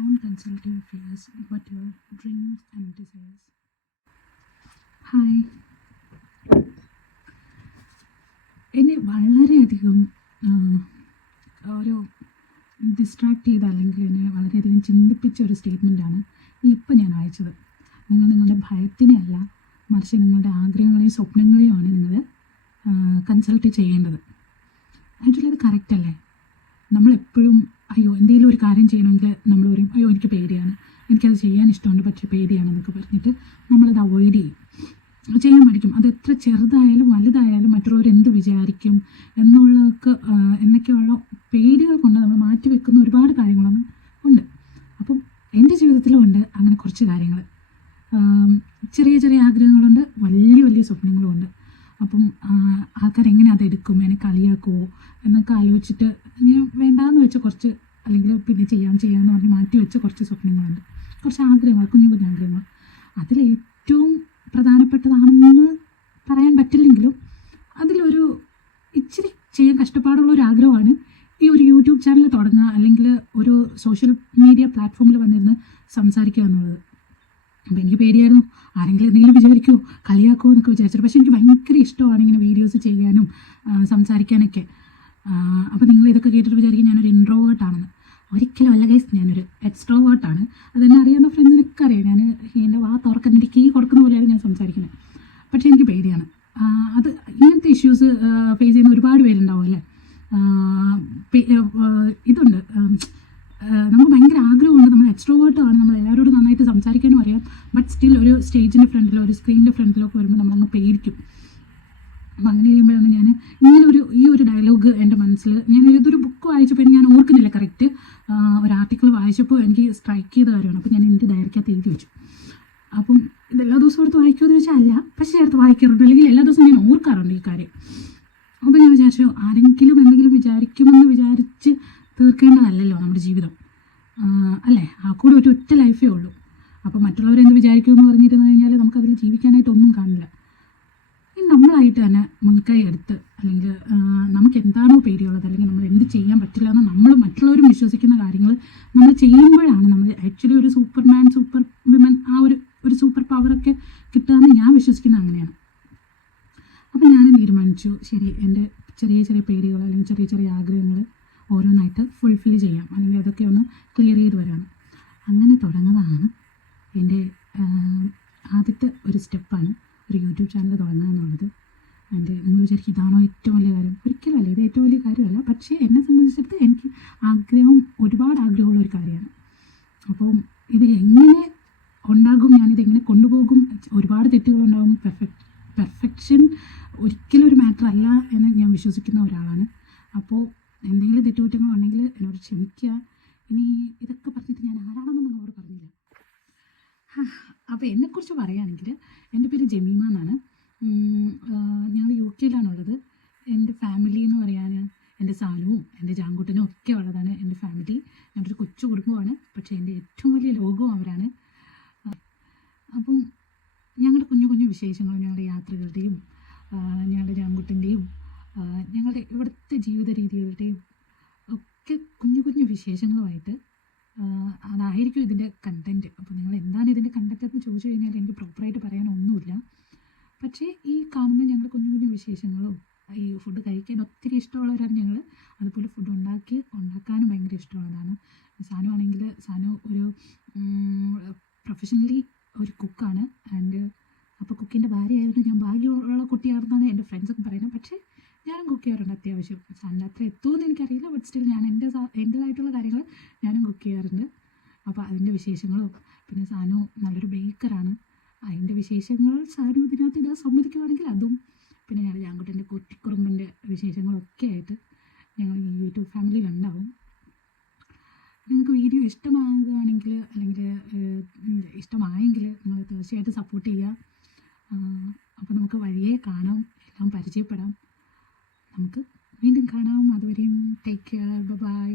Don't consult your fears, but your dreams and desires. Hi, എന്നെ വളരെയധികം ഒരു distract ചെയ്ത അല്ലെങ്കിൽ എന്നെ വളരെയധികം ചിന്തിപ്പിച്ച ഒരു സ്റ്റേറ്റ്മെൻറ്റാണ് ഇപ്പം ഞാൻ വായിച്ചത്. നിങ്ങൾ നിങ്ങളുടെ ഭയത്തിനെ അല്ല, മറിച്ച് നിങ്ങളുടെ ആഗ്രഹങ്ങളെയും സ്വപ്നങ്ങളെയുമാണ് നിങ്ങൾ കൺസൾട്ട് ചെയ്യേണ്ടത്. ആക്ച്വലി അത് കറക്റ്റ് അല്ലേ? നമ്മളെപ്പോഴും എന്തെങ്കിലും ഒരു കാര്യം ചെയ്യണമെങ്കിൽ നമ്മൾ പറയും എനിക്ക് പേടിയാണ്, എനിക്കത് ചെയ്യാൻ ഇഷ്ടമുണ്ട് പക്ഷേ പേടിയാണെന്നൊക്കെ പറഞ്ഞിട്ട് നമ്മളത് അവോയ്ഡ് ചെയ്യാൻ പഠിക്കും. അത് എത്ര ചെറുതായാലും വലുതായാലും മറ്റുള്ളവർ എന്ത് വിചാരിക്കും എന്നൊക്കെയുള്ള പേടികൾ കൊണ്ട് നമ്മൾ മാറ്റിവെക്കുന്ന ഒരുപാട് കാര്യങ്ങളൊന്നും ഉണ്ട്. അപ്പം എൻ്റെ ജീവിതത്തിലും ഉണ്ട് അങ്ങനെ കുറച്ച് കാര്യങ്ങൾ. ചെറിയ ചെറിയ ആഗ്രഹങ്ങളുണ്ട്, വലിയ വലിയ സ്വപ്നങ്ങളുമുണ്ട്. അപ്പം ആൾക്കാരെങ്ങനെ അതെടുക്കും, എന്നെ കളിയാക്കുമോ എന്നൊക്കെ ആലോചിച്ചിട്ട് ഞാൻ വേണ്ടാന്ന് വെച്ച കുറച്ച്, അല്ലെങ്കിൽ പിന്നെ ചെയ്യാമെന്ന് പറഞ്ഞ് മാറ്റി വെച്ച കുറച്ച് സ്വപ്നങ്ങളുണ്ട്, കുറച്ച് ആഗ്രഹങ്ങൾ, കുഞ്ഞു കുഞ്ഞു ആഗ്രഹങ്ങൾ. അതിലേറ്റവും പ്രധാനപ്പെട്ടതാണെന്ന് പറയാൻ പറ്റില്ലെങ്കിലും അതിലൊരു ഇച്ചിരി ചെയ്യാൻ കഷ്ടപ്പാടുള്ള ഒരു ആഗ്രഹമാണ് ഈ ഒരു യൂട്യൂബ് ചാനൽ തുടങ്ങുക, അല്ലെങ്കിൽ ഒരു സോഷ്യൽ മീഡിയ പ്ലാറ്റ്ഫോമിൽ വന്നിരുന്ന് സംസാരിക്കുക എന്നുള്ളത്. അപ്പോൾ എനിക്ക് പേടിയായിരുന്നു, ആരെങ്കിലും എന്തെങ്കിലും വിചാരിക്കുമോ, കളിയാക്കുമോ എന്നൊക്കെ വിചാരിച്ചത്. പക്ഷേ എനിക്ക് ഭയങ്കര ഇഷ്ടമാണ് ഇങ്ങനെ വീഡിയോസ് ചെയ്യാനും സംസാരിക്കാനൊക്കെ. അപ്പോൾ നിങ്ങൾ ഇതൊക്കെ കേട്ടിട്ട് വിചാരിക്കും ഞാനൊരു ഇൻട്രോവേർട്ടാണെന്ന്. ഒരിക്കലും അല്ല ഗൈസ്, ഞാനൊരു എക്സ്ട്രോവേർട്ടാണ്. അതെന്നെ അറിയാവുന്ന ഫ്രണ്ട്സിനൊക്കെ അറിയാം. ഞാൻ എൻ്റെ വാ തുറക്കാൻ എൻ്റെ കീ കൊടുക്കുന്ന പോലെയാണ് ഞാൻ സംസാരിക്കുന്നത്. പക്ഷേ എനിക്ക് പേടിയാണ്. അത് ഇങ്ങനത്തെ ഇഷ്യൂസ് ഫേസ് ചെയ്യുന്ന ഒരുപാട് പേരുണ്ടാവും അല്ലേ? ഇതുണ്ട്, നമുക്ക് ഭയങ്കര ആഗ്രഹമുണ്ട്, നമ്മൾ എക്സ്ട്രോവേർട്ടാണ്, നമ്മൾ എല്ലാവരോടും നന്നായിട്ട് സംസാരിക്കാനും അറിയാം. ബട്ട് സ്റ്റിൽ ഒരു സ്റ്റേജിൻ്റെ ഫ്രണ്ടിലോ ഒരു സ്ക്രീനിൻ്റെ ഫ്രണ്ടിലോ ഒക്കെ വരുമ്പോൾ നമ്മളങ്ങ് പേടിക്കും. അപ്പം അങ്ങനെ ചെയ്യുമ്പോഴാണ് ഞാൻ ഈ ഒരു ഡയലോഗ് എൻ്റെ മനസ്സിൽ, ഞാൻ ഇതൊരു ബുക്ക് വായിച്ചപ്പോൾ ഞാൻ ഓർക്കുന്നില്ല കറക്റ്റ്, ഒരു ആർട്ടിക്കിൾ വായിച്ചപ്പോൾ എനിക്ക് സ്ട്രൈക്ക് ചെയ്ത കാര്യമാണ്. അപ്പോൾ ഞാൻ എൻ്റെ ഡയറിക്കകത്ത് എഴുതി വെച്ചു. അപ്പം ഇതെല്ലാ ദിവസവും എടുത്ത് വായിക്കുമെന്ന് വെച്ചാൽ അല്ല, പക്ഷേ എടുത്ത് വായിക്കാറുണ്ട്, അല്ലെങ്കിൽ എല്ലാ ദിവസവും ഞാൻ ഓർക്കാറുണ്ട് ഈ കാര്യം. അപ്പോൾ ഞാൻ വിചാരിച്ചു ആരെങ്കിലും എന്തെങ്കിലും വിചാരിക്കുമെന്ന് വിചാരിച്ച് തീർക്കേണ്ടതല്ലല്ലോ നമ്മുടെ ജീവിതം, അല്ലേ? ആ കൂടെ ഒറ്റ ലൈഫേ ഉള്ളൂ. അപ്പോൾ മറ്റുള്ളവരെന്ത് വിചാരിക്കുമെന്ന് പറഞ്ഞിരുന്നു കഴിഞ്ഞാൽ നമുക്കതിൽ ജീവിക്കാനായിട്ടൊന്നും കാണില്ല. നമ്മളായിട്ട് തന്നെ മുൻകൈ എടുത്ത്, അല്ലെങ്കിൽ നമുക്ക് എന്താണോ പേടിയുള്ളത്, അല്ലെങ്കിൽ നമ്മൾ എന്ത് ചെയ്യാൻ പറ്റില്ല എന്ന് നമ്മൾ മറ്റുള്ളവരും വിശ്വസിക്കുന്ന കാര്യങ്ങൾ നമ്മൾ ചെയ്യുമ്പോഴാണ് നമ്മൾ ആക്ച്വലി ഒരു സൂപ്പർമാൻ, സൂപ്പർ വിമൻ, ആ ഒരു സൂപ്പർ പവറൊക്കെ കിട്ടുകയെന്ന് ഞാൻ വിശ്വസിക്കുന്നത് അങ്ങനെയാണ്. അപ്പം ഞാൻ തീരുമാനിച്ചു, ശരി, എൻ്റെ ചെറിയ ചെറിയ പേടികൾ അല്ലെങ്കിൽ ചെറിയ ചെറിയ ആഗ്രഹങ്ങൾ ഓരോന്നായിട്ട് ഫുൾഫിൽ ചെയ്യാം, അല്ലെങ്കിൽ അതൊക്കെ ഒന്ന് ക്ലിയർ ചെയ്ത് വരാണ്. അങ്ങനെ തുടങ്ങുന്നതാണ് എൻ്റെ ആദ്യത്തെ ഒരു സ്റ്റെപ്പാണ് ഒരു യൂട്യൂബ് ചാനൽ തുടങ്ങുക എന്നുള്ളത്. ആൻഡ് നിങ്ങൾ വിചാരിക്കും ഇതാണോ ഏറ്റവും വലിയ കാര്യം? ഒരിക്കലല്ല, ഇത് ഏറ്റവും വലിയ കാര്യമല്ല. പക്ഷേ എന്നെ സംബന്ധിച്ചിടത്ത് എനിക്ക് ഒരുപാട് ആഗ്രഹമുള്ള ഒരു കാര്യമാണ്. അപ്പം ഇത് എങ്ങനെ ഉണ്ടാകും, ഞാനിതെങ്ങനെ കൊണ്ടുപോകും, ഒരുപാട് തെറ്റുകളുണ്ടാകും, പെർഫെക്ഷൻ ഒരിക്കലും ഒരു മാറ്റർ അല്ല എന്ന് ഞാൻ വിശ്വസിക്കുന്ന ഒരാളാണ്. അപ്പോൾ എന്തെങ്കിലും തെറ്റുകുറ്റങ്ങളുണ്ടെങ്കിൽ എന്നോട് ക്ഷമിക്കുക. ഇനി ഇതൊക്കെ പറഞ്ഞിട്ട് ഞാൻ ആരാണെന്ന് നിങ്ങളോട് പറഞ്ഞില്ല. അപ്പോൾ എന്നെക്കുറിച്ച് പറയുകയാണെങ്കിൽ എൻ്റെ പേര് ജമീമ എന്നാണ്. ഞങ്ങൾ UK-ലാണുള്ളത്. എൻ്റെ ഫാമിലി എന്ന് പറയാൻ എൻ്റെ സാനുവും എൻ്റെ ജാങ്കുട്ടനും ഒക്കെ ഉള്ളതാണ് എൻ്റെ ഫാമിലി. ഞങ്ങളൊരു കൊച്ചു കുടുംബമാണ്, പക്ഷേ എൻ്റെ ഏറ്റവും വലിയ ലോകവും അവരാണ്. അപ്പം ഞങ്ങളുടെ കുഞ്ഞു കുഞ്ഞു വിശേഷങ്ങളും ഞങ്ങളുടെ യാത്രകളുടെയും ഞങ്ങളുടെ ജാങ്കുട്ടൻ്റെയും ഞങ്ങളുടെ ഇവിടുത്തെ ജീവിത രീതികളുടെയും ഒക്കെ കുഞ്ഞു കുഞ്ഞു വിശേഷങ്ങളുമായിട്ട് അതായിരിക്കും ഇതിൻ്റെ കണ്ടൻറ്റ്. അപ്പോൾ നിങ്ങൾ എന്താണ് ഇതിൻ്റെ കണ്ടൻറ്റ് എന്ന് ചോദിച്ചു കഴിഞ്ഞാൽ എനിക്ക് പ്രോപ്പറായിട്ട് പറയാനൊന്നുമില്ല. പക്ഷേ ഈ കാണുന്ന ഞങ്ങളുടെ കുഞ്ഞു കുഞ്ഞു വിശേഷങ്ങളും, ഈ ഫുഡ് കഴിക്കാൻ ഒത്തിരി ഇഷ്ടമുള്ളവരാണ് ഞങ്ങൾ. അതുപോലെ ഫുഡ് ഉണ്ടാക്കാനും ഭയങ്കര ഇഷ്ടമുള്ളതാണ്. സാനു ആണെങ്കിൽ ഒരു പ്രൊഫഷണലി ഒരു കുക്കാണ്. ആൻഡ് അപ്പോൾ കുക്കിൻ്റെ ഭാര്യയായതുകൊണ്ട് ഞാൻ ഭാഗ്യമുള്ള കുട്ടിയാണെന്നാണ് എൻ്റെ ഫ്രണ്ട്സൊക്കെ പറയുന്നത്. പക്ഷേ ഞാനും കുക്ക് ചെയ്യാറുണ്ട് അത്യാവശ്യം. സാറിൻ്റെ അത്ര എത്തുമെന്ന് എനിക്കറിയില്ല, ബട്ട് സ്റ്റിൽ ഞാൻ എൻ്റേതായിട്ടുള്ള കാര്യങ്ങൾ ഞാനും കുക്ക് ചെയ്യാറുണ്ട്. അപ്പോൾ അതിൻ്റെ വിശേഷങ്ങളും, പിന്നെ സാനു നല്ലൊരു ബേക്കറാണ്, അതിൻ്റെ വിശേഷങ്ങൾ സാനു ഇതിനകത്ത് ഇടാൻ സമ്മതിക്കുവാണെങ്കിൽ അതും, പിന്നെ ഞാൻ ജാങ്കുട്ടൻ്റെ കുട്ടിക്കുറുമ്പിൻ്റെ വിശേഷങ്ങളൊക്കെ ആയിട്ട് ഞങ്ങൾ ഈ യൂട്യൂബ് ഫാമിലിയിലുണ്ടാവും. നിങ്ങൾക്ക് വീഡിയോ ഇഷ്ടമാകുകയാണെങ്കിൽ, അല്ലെങ്കിൽ ഇഷ്ടമായെങ്കിൽ നിങ്ങൾ തീർച്ചയായിട്ടും സപ്പോർട്ട് ചെയ്യുക. അപ്പോൾ നമുക്ക് വഴിയേ കാണാം, എല്ലാം പരിചയപ്പെടാം. നമുക്ക് വീണ്ടും കാണാം. അതുവരെയും ടേക്ക് കെയർ, ബൈ.